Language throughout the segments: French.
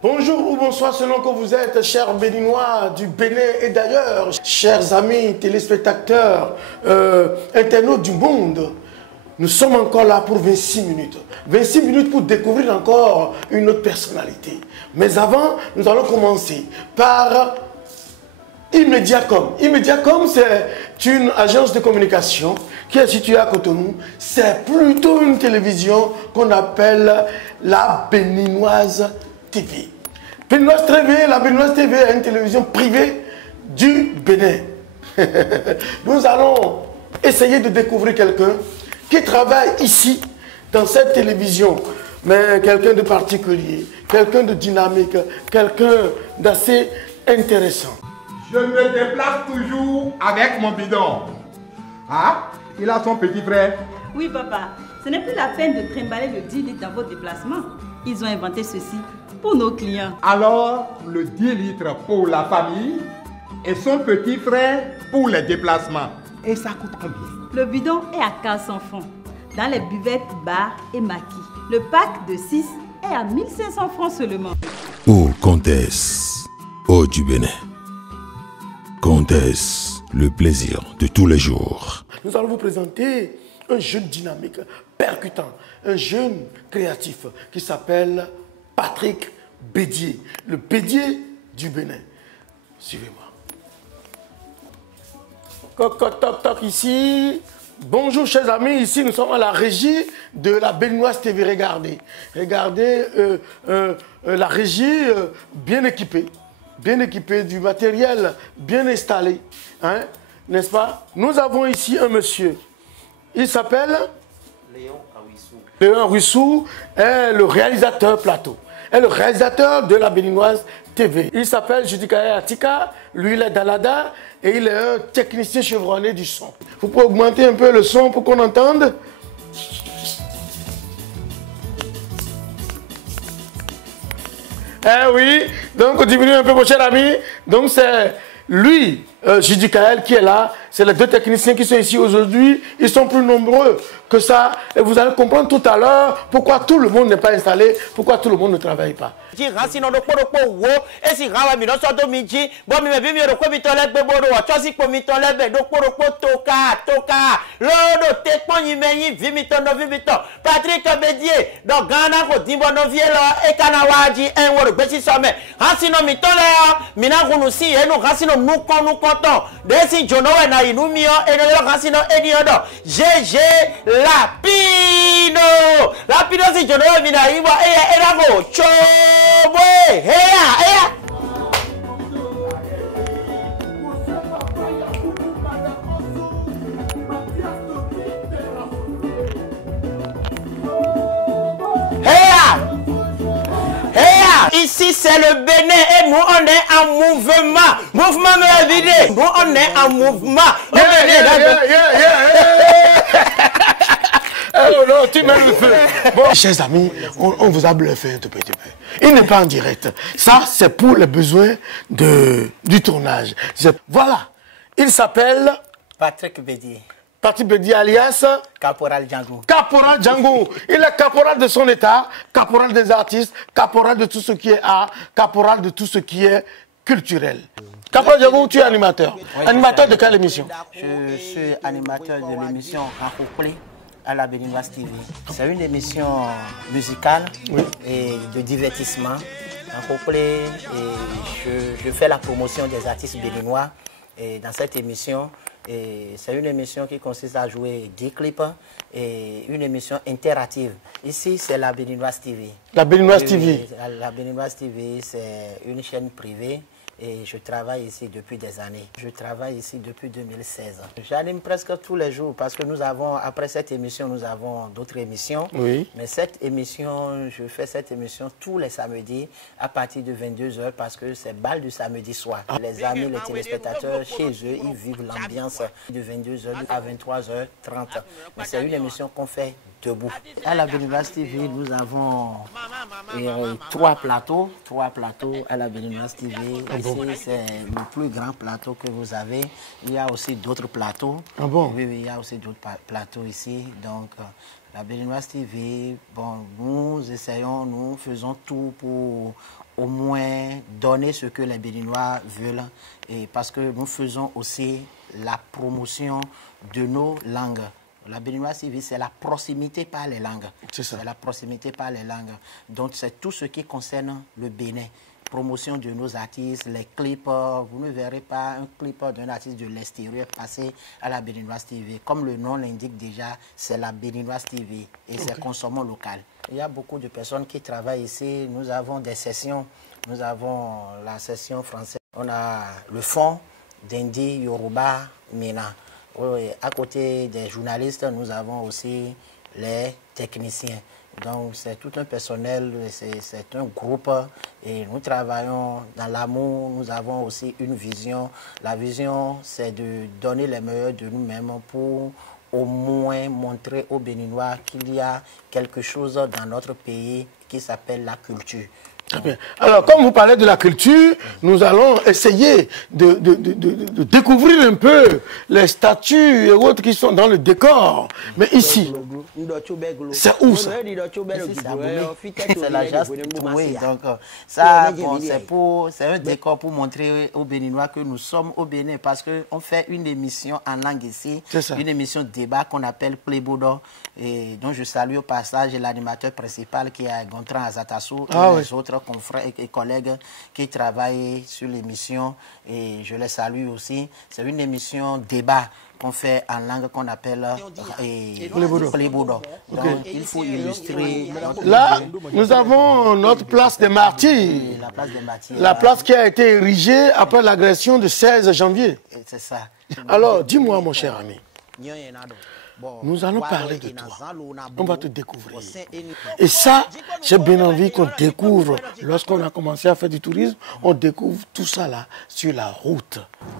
Bonjour ou bonsoir selon que vous êtes, chers Béninois du Bénin et d'ailleurs, chers amis téléspectateurs, internautes du monde. Nous sommes encore là pour 26 minutes. 26 minutes pour découvrir encore une autre personnalité. Mais avant, nous allons commencer par Imediacom. Imediacom, c'est une agence de communication qui est située à Cotonou. C'est plutôt une télévision qu'on appelle la Béninoise TV. Béninoise TV, la Béninoise TV est une télévision privée du Bénin. Nous allons essayer de découvrir quelqu'un qui travaille ici, dans cette télévision, mais quelqu'un de particulier, quelqu'un de dynamique, quelqu'un d'assez intéressant. Je me déplace toujours avec mon bidon. Ah, il a son petit frère. Oui, papa. Ce n'est plus la peine de trimballer le 10 litres dans votre déplacement. Ils ont inventé ceci pour nos clients. Alors, le 10 litres pour la famille et son petit frère pour les déplacements. Et ça coûte combien? Le bidon est à 400 francs dans les buvettes, bars et maquis. Le pack de 6 est à 1500 francs seulement. Oh, Comtesse, oh du Bénin. Comtesse, le plaisir de tous les jours. Nous allons vous présenter un jeune dynamique, percutant, un jeune créatif qui s'appelle Patrick Bédier, le Bédier du Bénin. Suivez-moi. Toc, toc, ici. Bonjour chers amis, ici nous sommes à la régie de la Béninoise TV. Regardez, regardez la régie bien équipée, du matériel bien installé, hein, n'est-ce pas? Nous avons ici un monsieur, il s'appelle Léon Ruissou. Léon Ruissou est le réalisateur plateau, est le réalisateur de la Béninoise TV. Il s'appelle Judikae Atika, lui il est Dalada et il est un technicien chevronné du son. Vous pouvez augmenter un peu le son pour qu'on entende. Eh oui, donc on diminue un peu mon cher ami. Donc c'est lui, Judikael, qui est là. C'est les deux techniciens qui sont ici aujourd'hui. Ils sont plus nombreux que ça. Et vous allez comprendre tout à l'heure pourquoi tout le monde n'est pas installé, pourquoi tout le monde ne travaille pas. Patrick Bédier, donc Ghana ko dimbo no vielo e kana waji en woro gbesi some hasino mitole mina kunusi enu hasino nuko konton desi jono we na inumio eno hasino ediodo GG Lapido si jono we mina ibo erago chobwe heya Ici c'est le Bénin et nous on est en mouvement. Mouvement me vidé. Nous on est en mouvement. Non, tu mets le feu. Bon, chers amis, on vous a bluffé un tout petit peu. Il n'est pas en direct. Ça, c'est pour les besoins du tournage. Voilà. Il s'appelle Patrick Bédier. Patrick Bédier alias Caporal Django. Caporal Django. Il est caporal de son état, caporal des artistes, caporal de tout ce qui est art, caporal de tout ce qui est culturel. Caporal Django, tu es animateur. Oui, animateur de quelle émission? Je suis animateur de l'émission Rancouplé à la Béninoise TV. C'est une émission musicale et de divertissement. Rancouplé, et je fais la promotion des artistes béninois. Et dans cette émission, c'est une émission qui consiste à jouer 10 clips et une émission interactive. Ici, c'est la Béninoise TV. La Béninoise TV. La Béninoise TV, c'est une chaîne privée et je travaille ici depuis des années. Je travaille ici depuis 2016. J'anime presque tous les jours parce que nous avons, après cette émission, nous avons d'autres émissions. Oui. Mais cette émission, je fais cette émission tous les samedis à partir de 22 h parce que c'est bal du samedi soir. Les amis, les téléspectateurs, chez eux, ils vivent l'ambiance de 22 h à 23 h 30. Mais c'est une émission qu'on fait debout. À la Béninoise TV, nous avons 3 plateaux à la Béninoise TV. Ici, c'est le plus grand plateau que vous avez. Il y a aussi d'autres plateaux. Ah bon? Oui, il y a aussi d'autres plateaux ici. Donc, la Béninoise TV, bon, nous essayons, nous faisons tout pour au moins donner ce que les Béninois veulent, et parce que nous faisons aussi la promotion de nos langues. La Béninoise TV, c'est la proximité par les langues. C'est la proximité par les langues. Donc, c'est tout ce qui concerne le Bénin. Promotion de nos artistes, les clips. Vous ne verrez pas un clip d'un artiste de l'extérieur passer à la Béninoise TV. Comme le nom l'indique déjà, c'est la Béninoise TV et c'est consommant local. Il y a beaucoup de personnes qui travaillent ici. Nous avons des sessions. Nous avons la session française. On a le fond d'Indi, Yoruba, Mina. À côté des journalistes, nous avons aussi les techniciens. Donc, c'est tout un personnel, c'est un groupe et nous travaillons dans l'amour. Nous avons aussi une vision. La vision, c'est de donner le meilleur de nous-mêmes pour au moins montrer aux Béninois qu'il y a quelque chose dans notre pays qui s'appelle la culture. Très bien. Alors, comme vous parlez de la culture, nous allons essayer de découvrir un peu les statues et autres qui sont dans le décor. Mais ici, c'est où ça? C'est la Just. Oui, donc ça, bon, c'est un décor pour montrer aux Béninois que nous sommes au Bénin parce qu'on fait une émission en langue ici, une émission de débat qu'on appelle Plébodo, et dont je salue au passage l'animateur principal qui est Gontran Azatassou et les autres confrères et collègues qui travaillent sur l'émission et je les salue aussi. C'est une émission débat qu'on fait en langue qu'on appelle Plébodo. Donc il faut illustrer. Là, nous avons notre place des martyrs. La place des martyrs. La place qui a été érigée après l'agression du 16 janvier. C'est ça. Alors, dis-moi mon cher ami. Nous allons parler de toi. On va te découvrir. Et ça, j'ai bien envie qu'on découvre. Lorsqu'on a commencé à faire du tourisme, on découvre tout ça là, sur la route.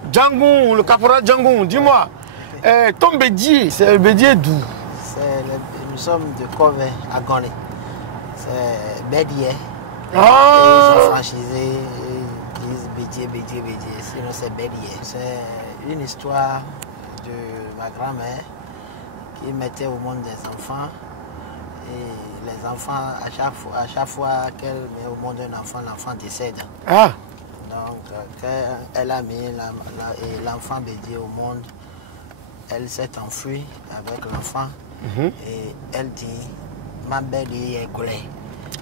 Django, le caporal Django, dis-moi, ton bédier, c'est le bédier d'où? Nous sommes de Kové à Goné. C'est bédier. Ah! Ils sont franchisés, ils disent bédier. Sinon c'est bédier. C'est une histoire de ma grand-mère qui mettait au monde des enfants. Et les enfants, à chaque fois qu'elle met au monde un enfant, l'enfant décède. Ah. Donc, quand elle a mis l'enfant bédié au monde, elle s'est enfuie avec l'enfant. Et elle dit, ma belle est glée.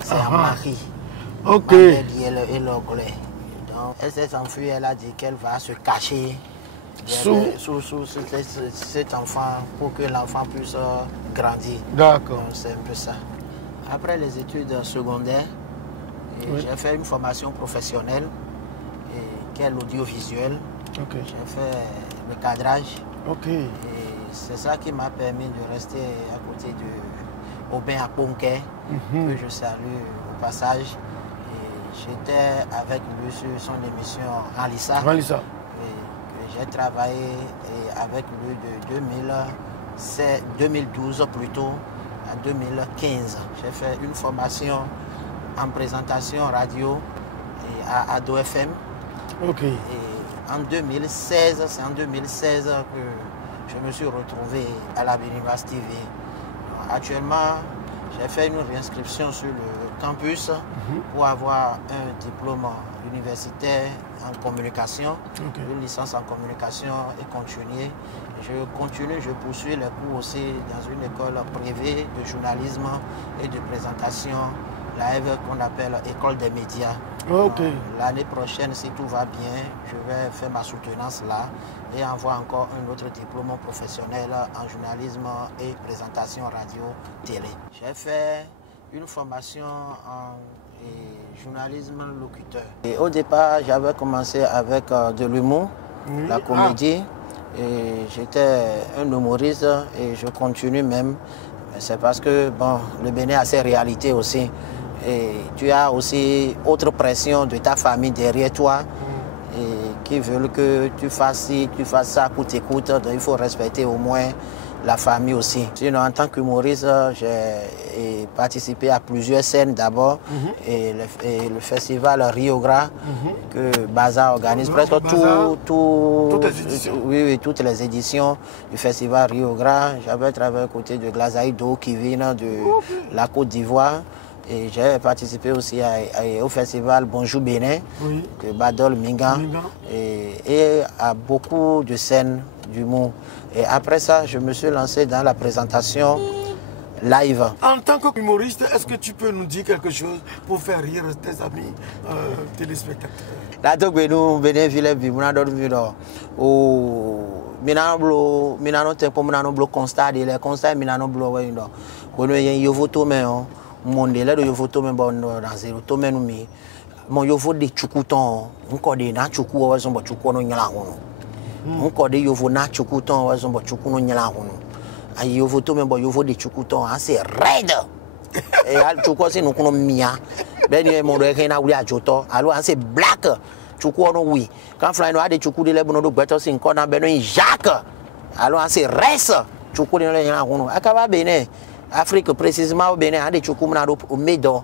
C'est un mari. Ok. Ma belle est glée. Donc, elle s'est enfuie, elle a dit qu'elle va se cacher sous cet enfant pour que l'enfant puisse grandir. D'accord. C'est un peu ça. Après les études secondaires, j'ai fait une formation professionnelle qui est l'audiovisuel. J'ai fait le cadrage. Et c'est ça qui m'a permis de rester à côté de Aubin à Ponquet, que je salue au passage. J'étais avec lui sur son émission Ralissa. J'ai travaillé avec lui de 2012 plutôt à 2015. J'ai fait une formation en présentation radio à Ado FM. Et en 2016, c'est en 2016 que je me suis retrouvé à la Béninoise TV. Actuellement, j'ai fait une réinscription sur le campus pour avoir un diplôme universitaire en communication, une licence en communication et continuer. Je poursuis les cours aussi dans une école privée de journalisme et de présentation, la EVE qu'on appelle École des médias. L'année prochaine, si tout va bien, je vais faire ma soutenance là et avoir encore un autre diplôme professionnel en journalisme et présentation radio-télé. J'ai fait une formation en journalisme locuteur. Et au départ, j'avais commencé avec de l'humour, la comédie. Et j'étais un humoriste et je continue même. C'est parce que bon, le Bénin a ses réalités aussi. Et tu as aussi autre pression de ta famille derrière toi et qui veulent que tu fasses ci, tu fasses ça, coûte. Donc il faut respecter au moins la famille aussi. Sinon, en tant qu'humoriste, j'ai participé à plusieurs scènes d'abord et le festival Rio Gras que Baza organise presque toutes les éditions du festival Rio Gras. J'avais travaillé à côté de Glazaïdo qui vient de la Côte d'Ivoire Et j'ai participé aussi au festival Bonjour Bénin, de Badol Minga, et à beaucoup de scènes d'humour. Et après ça, je me suis lancé dans la présentation live. En tant qu'humoriste, est-ce que tu peux nous dire quelque chose pour faire rire tes amis téléspectateurs? La nous Bénin ville vivre dans minano tempo minano blo constat de les constats minano blo ouais non kono yen yo photo mais monde là de yo photo mais bon dans zéro to mais mi mon yo photo de chukuton nko de na chuku wa so bo chuku no nyala hono nko de yo photo na chukuton wa so bo chuku no nyala hono ay yo photo mais bon yo photo de chukuton assez raide et al chuku c'est no kono mia ben ni mo de kena wuli ajoto alo assez black chuku no oui quand fly no ade chuku de le bono do gbeto sin ko na beno Jacques alors c'est reste chuku de le nyala hono akaba Bénin Afrique précisément au Bénin ade chuku na do medo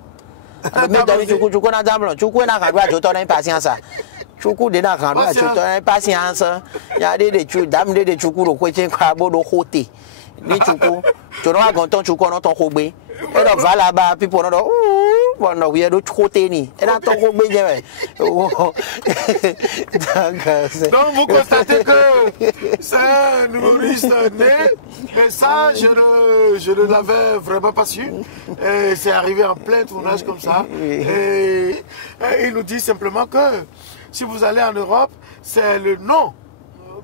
medo chuku na damlo chuku na ka do ajoto na impatience chuku de na ka do ajoto na impatience ya de chuku dam de chuku ro kwechen kwa bodo hote ni chuku to no agonton chuku no ton kogbe e do va là-bas people no do bon no we do côté ni et là ton kogbe je donc vous constatez que c'est un humoriste né, mais ça je ne l'avais vraiment pas su, et c'est arrivé en plein tournage comme ça, et il nous dit simplement que si vous allez en Europe, c'est le nom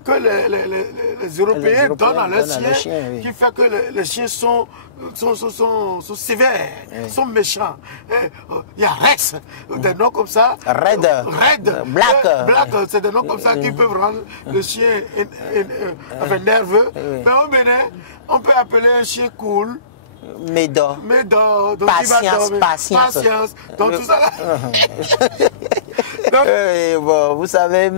que les Européens donnent à leurs chiens, oui. Qui fait que les chiens sont sévères, sont méchants. Il y a Rex, des noms comme ça. Red, Black, c'est des noms comme ça qui peuvent rendre le chien enfin, nerveux. Mais au Bénin, on peut appeler un chien cool. Médor. Donc Patience. Donc tout ça là. Bon, vous savez,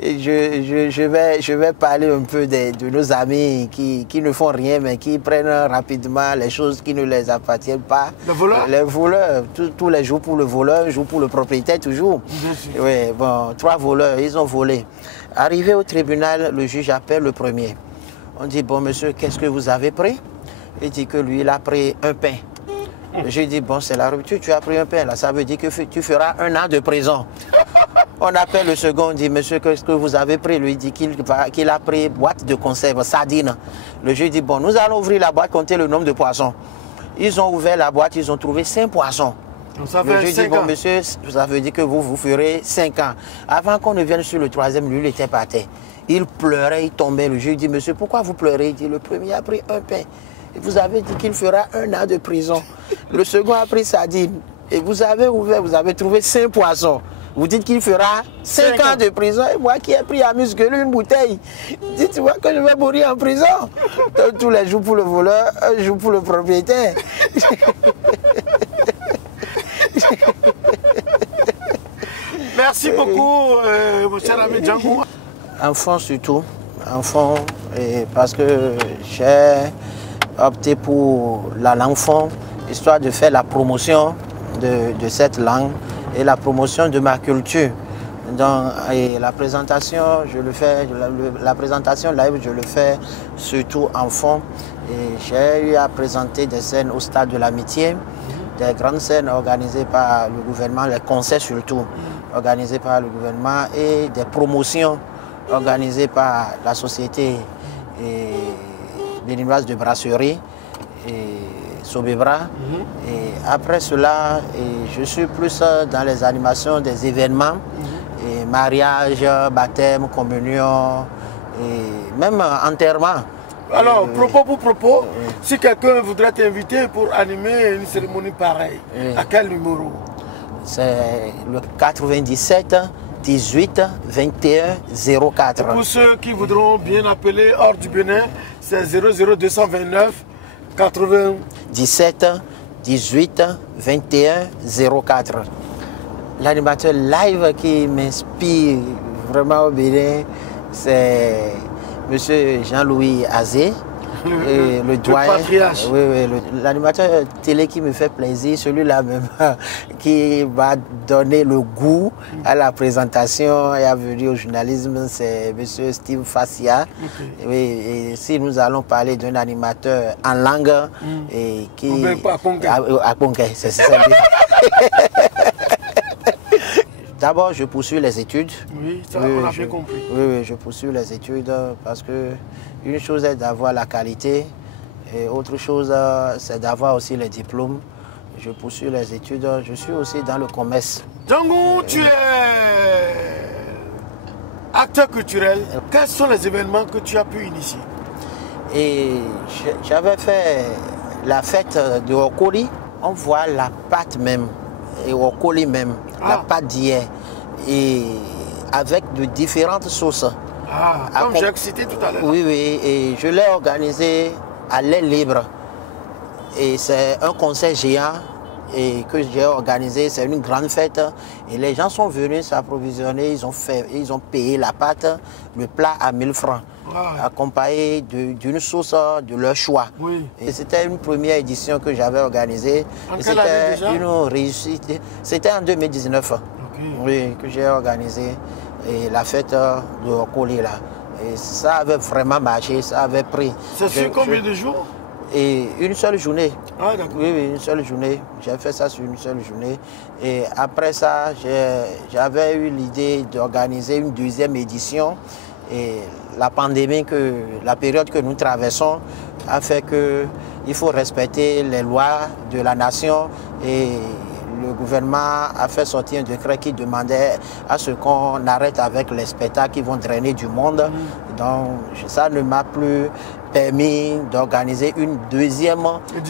je vais parler un peu de nos amis qui ne font rien mais qui prennent rapidement les choses qui ne les appartiennent pas. Les voleurs, tous les jours pour le voleur, jour pour le propriétaire toujours. Oui, bon, 3 voleurs, ils ont volé. Arrivé au tribunal, le juge appelle le premier. On dit, bon monsieur, qu'est-ce que vous avez pris? Il dit que lui, il a pris un pain. J'ai dit, bon, c'est la rupture, tu as pris un pain. Là, ça veut dire que tu feras 1 an de prison. On appelle le second, on dit, monsieur, qu'est-ce que vous avez pris? Lui, il dit qu'il a pris boîte de conserve, sardines. Le juge dit, bon, nous allons ouvrir la boîte, compter le nombre de poissons. Ils ont ouvert la boîte, ils ont trouvé 5 poissons. Donc, ça fait le juge dit, bon, monsieur, ça veut dire que vous ferez 5 ans. Avant qu'on ne vienne sur le 3e, lui, il était par terre. Il pleurait, il tombait. Le juge dit, monsieur, pourquoi vous pleurez? Il dit, le premier a pris un pain. Et vous avez dit qu'il fera 1 an de prison. Le second a pris sardine. Et vous avez ouvert, vous avez trouvé 5 poissons. Vous dites qu'il fera 5 ans de prison. Et moi qui ai pris à muscler une bouteille, dites-moi que je vais mourir en prison. Donc, tous les jours pour le voleur, un jour pour le propriétaire. Merci beaucoup, mon cher ami Django. Enfant surtout, enfant, parce que j'ai opté pour la langue fon, histoire de faire la promotion de cette langue et la promotion de ma culture. Donc, la présentation, je le fais, la présentation live, je le fais surtout en fond. Et j'ai eu à présenter des scènes au Stade de l'Amitié, des grandes scènes organisées par le gouvernement, les concerts surtout, organisés par le gouvernement, et des promotions organisées par la société béninoise de brasserie et Sobebra. Et après cela, je suis plus dans les animations des événements, et mariage, baptême, communion, et même enterrement. Alors, propos pour propos, si quelqu'un voudrait t'inviter pour animer une cérémonie pareille, à quel numéro? C'est le 97 18 21 04. Et pour ceux qui voudront bien appeler hors du Bénin, c'est 00229 97 18 21 04. L'animateur live qui m'inspire vraiment au Bénin, c'est M. Jean-Louis Azé. le doyen. Le patriarche. Oui, l'animateur télé qui me fait plaisir, celui-là même, qui va donner le goût à la présentation et à venir au journalisme, c'est M. Steve Fassia. Okay. Oui, et si nous allons parler d'un animateur en langue, et qui... À Conquet, c'est ça. D'abord, je poursuis les études. Oui, ça, on a bien compris. Oui, je poursuis les études parce que une chose est d'avoir la qualité et autre chose, c'est d'avoir aussi les diplômes. Je poursuis les études. Je suis aussi dans le commerce. Django, tu es acteur culturel. Quels sont les événements que tu as pu initier? Et j'avais fait la fête de Okoli. On voit la pâte même, et Okoli même, la pâte d'hier, et avec de différentes sauces. Comme j'ai cité tout à l'heure. Oui, et je l'ai organisé à l'aile libre. Et c'est un concert géant et que j'ai organisé, c'est une grande fête. Et les gens sont venus s'approvisionner, ils ont payé la pâte, le plat à 1000 francs. Accompagné d'une sauce de leur choix. Oui. Et c'était une première édition que j'avais organisée. C'était une réussite. C'était en 2019 oui, que j'ai organisé et la fête de Okoli là. Et ça avait vraiment marché, ça avait pris. C'est sur combien de jours? Et une seule journée. Ah d'accord. Oui, une seule journée. J'ai fait ça sur une seule journée. Et après ça, j'avais eu l'idée d'organiser une deuxième édition. Et la pandémie, la période que nous traversons a fait qu'il faut respecter les lois de la nation et le gouvernement a fait sortir un décret qui demandait à ce qu'on arrête avec les spectacles qui vont drainer du monde. Donc ça ne m'a plus permis d'organiser une deuxième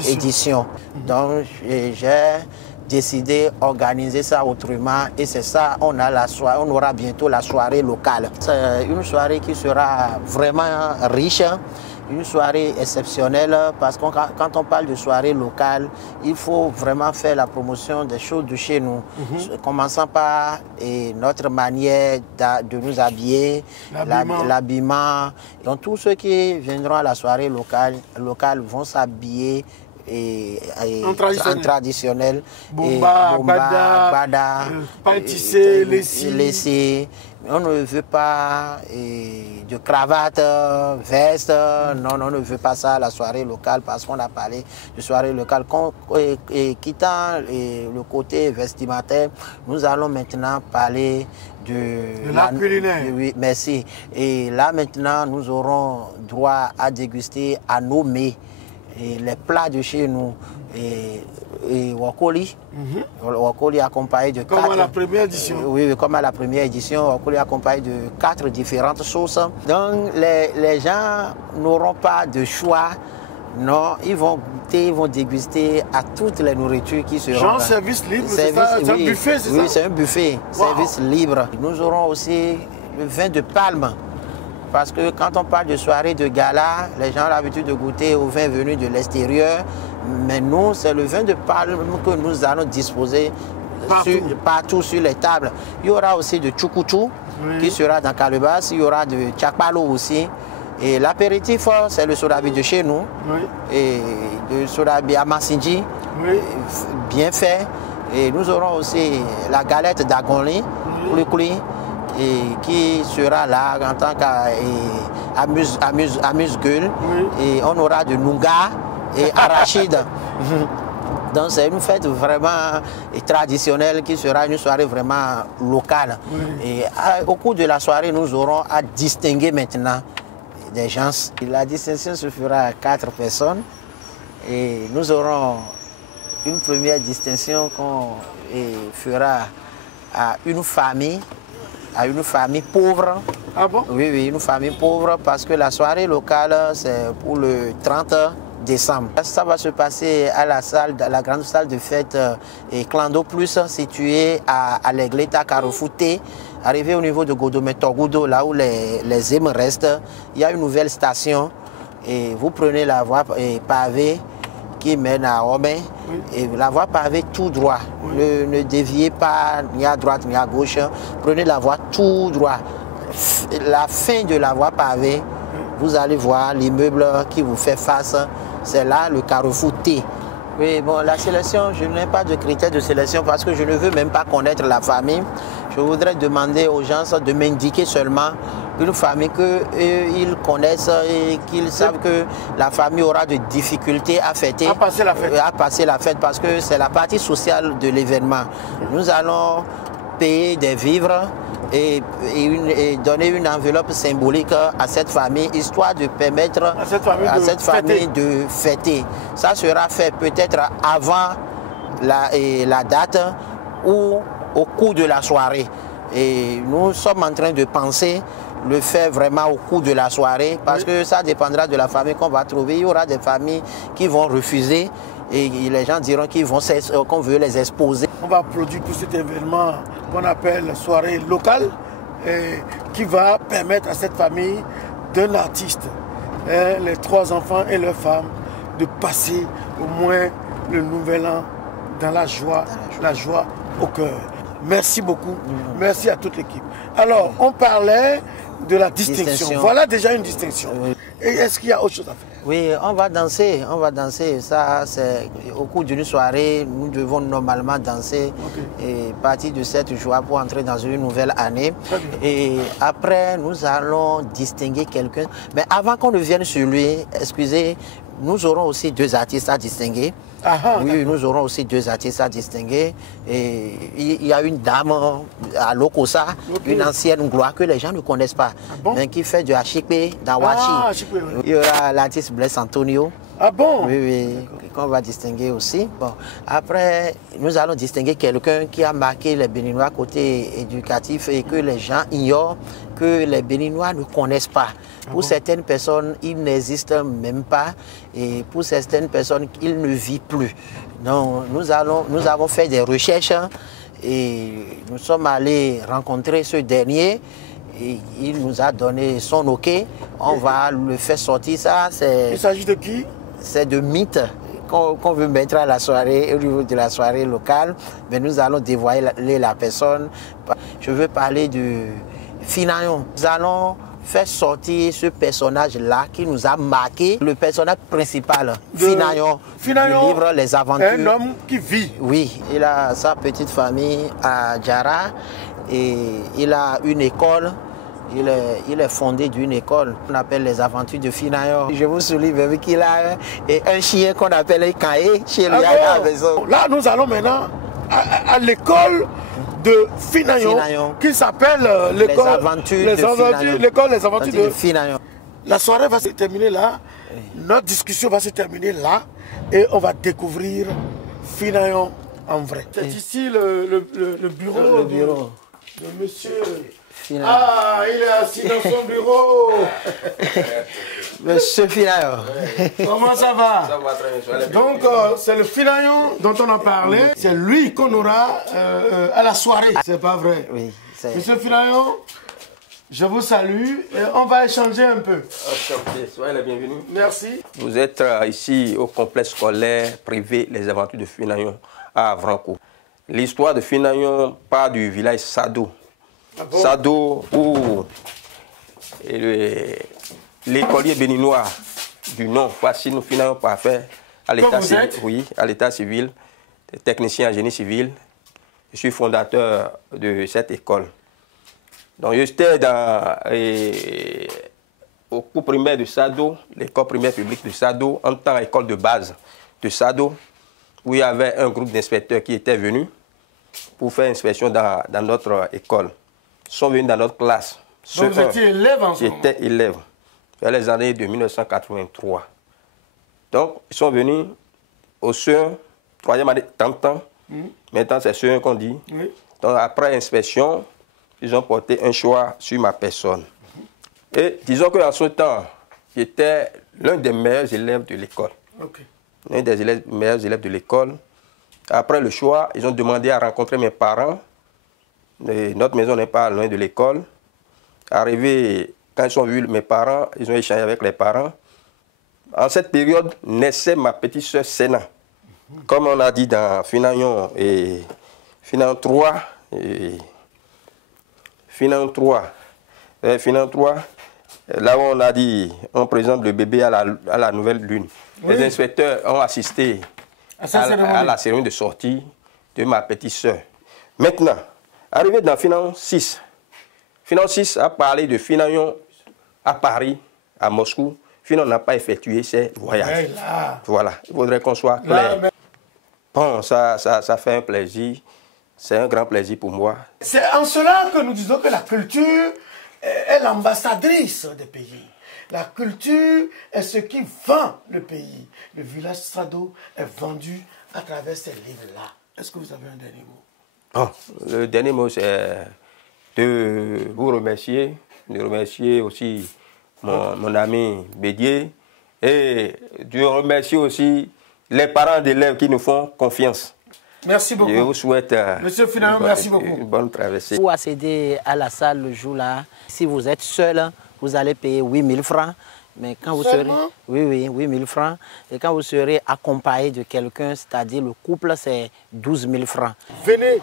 édition. Donc j'ai décidé d'organiser ça autrement et c'est ça, on aura bientôt la soirée locale. C'est une soirée qui sera vraiment riche, une soirée exceptionnelle parce que quand on parle de soirée locale, il faut vraiment faire la promotion des choses de chez nous, commençant par notre manière de nous habiller, l'habillement. Donc tous ceux qui viendront à la soirée locale vont s'habiller en traditionnel. Bomba, bada, pain tissé, laissé. On ne veut pas de cravate, veste. Non, on ne veut pas ça à la soirée locale parce qu'on a parlé de soirée locale. Quittant le côté vestimentaire, nous allons maintenant parler de la culinaire. Oui, merci. Et là maintenant, nous aurons droit à déguster, à nommer les plats de chez nous et Okoli. Okoli accompagné de comme à la première édition. Oui, comme à la première édition, Okoli accompagné de 4 différentes sauces. Donc les gens n'auront pas de choix. Non, ils vont goûter, ils vont déguster à toutes les nourritures qui seront. Genre service libre, c'est un buffet, c'est ça? Oui, c'est un buffet, service libre. Nous aurons aussi le vin de palme. Parce que quand on parle de soirée de gala, les gens ont l'habitude de goûter au vin venu de l'extérieur. Mais nous, c'est le vin de palme que nous allons disposer partout sur les tables. Il y aura aussi de tchoukouchou qui sera dans Calebas. Il y aura de tchakpalo aussi. Et l'apéritif, c'est le sodabi de chez nous. Et le sodabi à Massinji, bien fait. Et nous aurons aussi la galette d'Agonli, et qui sera là en tant qu'amuse-gueule. Et on aura de nougat et arachide. Donc c'est une fête vraiment traditionnelle qui sera une soirée vraiment locale. Et au cours de la soirée, nous aurons à distinguer maintenant des gens. La distinction se fera à 4 personnes. Et nous aurons une première distinction qu'on fera à une famille pauvre. Ah bon? Oui, une famille pauvre parce que la soirée locale, c'est pour le 30 décembre. Ça va se passer à la grande salle de fête Clando Plus, située à l'Egleta Carrefour-T. Arrivé au niveau de Godomé-Togudo, là où les êmes restent, il y a une nouvelle station et vous prenez la voie pavée qui mène à Homé et la voie pavée tout droit. Ne déviez pas ni à droite ni à gauche. Prenez la voie tout droit. La fin de la voie pavée, vous allez voir l'immeuble qui vous fait face. C'est là le carrefour T. Oui, bon, la sélection, je n'ai pas de critères de sélection parce que je ne veux même pas connaître la famille. Je voudrais demander aux gens de m'indiquer seulement une famille qu'ils connaissent et qu'ils savent que la famille aura de difficultés à fêter. À passer la fête. À passer la fête parce que c'est la partie sociale de l'événement. Nous allons payer des vivres et donner une enveloppe symbolique à cette famille, histoire de permettre à cette famille de fêter. Ça sera fait peut-être avant la date ou au cours de la soirée. Et nous sommes en train de penser le faire vraiment au cours de la soirée parce que ça dépendra de la famille qu'on va trouver. Il y aura des familles qui vont refuser et les gens diront qu'on veut les exposer. On va produire pour cet événement qu'on appelle soirée locale et qui va permettre à cette famille d'un artiste, les 3 enfants et leurs femmes, de passer au moins le nouvel an dans la joie au cœur. Merci beaucoup. Merci à toute l'équipe. Alors, on parlait de la distinction. Voilà déjà une distinction. Et est-ce qu'il y a autre chose à faire? Oui, on va danser. Ça, c'est au cours d'une soirée, nous devons normalement danser et partir de cette joie pour entrer dans une nouvelle année. Et après, nous allons distinguer quelqu'un. Mais avant qu'on ne vienne sur lui, excusez, nous aurons aussi 2 artistes à distinguer. Oui, nous aurons aussi 2 artistes à distinguer. Et il y a une dame à Lokosa, une ancienne gloire que les gens ne connaissent pas, mais qui fait du hachipé d'Awachi. Il y aura l'artiste Blaise Antonio. Ah bon? Oui, qu'on va distinguer aussi. Bon, après, nous allons distinguer quelqu'un qui a marqué les Béninois côté éducatif et que les gens ignorent, que les Béninois ne connaissent pas. Pour certaines personnes, il n'existe même pas et pour certaines personnes, il ne vit plus. Donc, nous avons fait des recherches et nous sommes allés rencontrer ce dernier. Et il nous a donné son OK. On va le faire sortir. Ça, il s'agit de qui? C'est de mythes qu'on veut mettre à la soirée, au niveau de la soirée locale. Mais nous allons dévoiler la personne. Je veux parler de Finayon. Nous allons faire sortir ce personnage-là qui nous a marqué. Le personnage principal, Finayon, du livre Les Aventures. Un homme qui vit. Oui, il a sa petite famille à Djara et il a une école. Il est fondé d'une école qu'on appelle les Aventures de Finayon. Je vous souligne même qu'il a un chien qu'on appelle Kaé chez lui à la maison. Là, nous allons maintenant à l'école de Finayon, qui s'appelle l'école Les Aventures de Finayon. La soirée va se terminer là, notre discussion va se terminer là, et on va découvrir Finayon en vrai. C'est ici le bureau de monsieur... Ah, il est assis dans son bureau. Monsieur Finayon. Comment ça va? Ça va très bien. Donc, c'est le Finayon dont on a parlé. C'est lui qu'on aura à la soirée. C'est pas vrai? Oui. Monsieur Finayon, je vous salue et on va échanger un peu. Enchanté, soyez les bienvenus. Merci. Vous êtes ici au complexe scolaire privé Les Aventures de Finayon à Avranco. L'histoire de Finayon part du village Sado. Sado, où l'écolier béninois du nom Facile Finayon Parfait à l'état civil, oui, à l'état civil, technicien en génie civil. Je suis fondateur de cette école. Donc j'étais au cours primaire de Sado, l'école primaire publique de Sado, en tant qu'école de base de Sado, où il y avait un groupe d'inspecteurs qui étaient venus pour faire inspection dans notre école. Ils sont venus dans notre classe. Donc vous étiez élève en ce moment? J'étais élève, vers les années de 1983. Donc, ils sont venus au CE1, 3e année, temps. Maintenant, c'est CE1 qu'on dit. Oui. Donc, après inspection, ils ont porté un choix sur ma personne. Et disons qu'en ce temps, j'étais l'un des meilleurs élèves de l'école. L'un des meilleurs élèves de l'école. Après le choix, ils ont demandé à rencontrer mes parents. Et notre maison n'est pas loin de l'école. Arrivé, quand ils ont vu mes parents, ils ont échangé avec les parents. En cette période, naissait ma petite soeur Séna. Comme on a dit dans Finayon 3, Là où on a dit, on présente le bébé à la nouvelle lune. Oui. Les inspecteurs ont assisté à la cérémonie de sortie de ma petite soeur. Maintenant, arrivé dans Finance 6, Finance 6 a parlé de Finayon à Paris, à Moscou. Finayon n'a pas effectué ses voyages. Voilà, il faudrait qu'on soit clair. Bon, ça fait un plaisir. C'est un grand plaisir pour moi. C'est en cela que nous disons que la culture est l'ambassadrice des pays. La culture est ce qui vend le pays. Le village Sado est vendu à travers ces livres-là. Est-ce que vous avez un dernier mot? Oh, le dernier mot, c'est de vous remercier, de remercier aussi mon ami Bédier et de remercier aussi les parents d'élèves qui nous font confiance. Merci beaucoup. Je vous souhaite Monsieur Finayon, merci beaucoup. Une bonne traversée. Pour accéder à la salle le jour-là, si vous êtes seul, vous allez payer 8 000 francs. Mais quand vous serez, oui, 8 000 francs. Et quand vous serez accompagné de quelqu'un, c'est-à-dire le couple, c'est 12 000 francs. Venez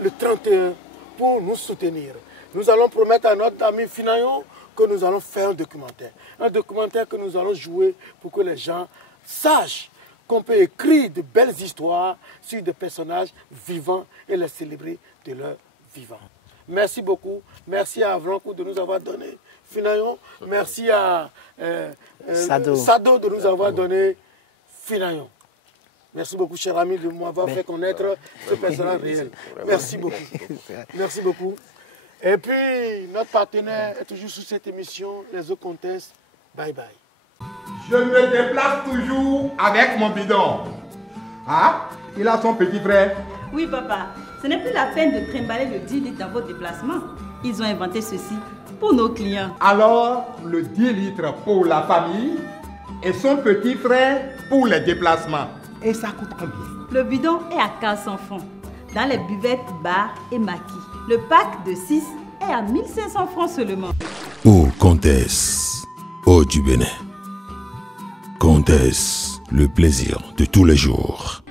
le 31 pour nous soutenir. Nous allons promettre à notre ami Finayon que nous allons faire un documentaire. Un documentaire que nous allons jouer pour que les gens sachent qu'on peut écrire de belles histoires sur des personnages vivants et les célébrer de leur vivant. Merci beaucoup. Merci à Avrancourt de nous avoir donné Finayon. Merci à Sado de nous avoir donné Finayon. Merci beaucoup, cher ami, de m'avoir fait connaître ce personnage réel. Merci beaucoup. Merci beaucoup. Et puis, notre partenaire est toujours sous cette émission, les eaux comtesses. Bye bye. Je me déplace toujours avec mon bidon. Ah, il a son petit frère. Oui, papa. Ce n'est plus la peine de trimballer le 10 litres dans vos déplacements. Ils ont inventé ceci pour nos clients. Alors, le 10 litres pour la famille et son petit frère pour les déplacements. Et ça coûte combien? Le bidon est à 400 francs. Dans les buvettes, bars et maquis. Le pack de 6 est à 1500 francs seulement. Eau Comtesse, eau du Bénin. Comtesse, le plaisir de tous les jours.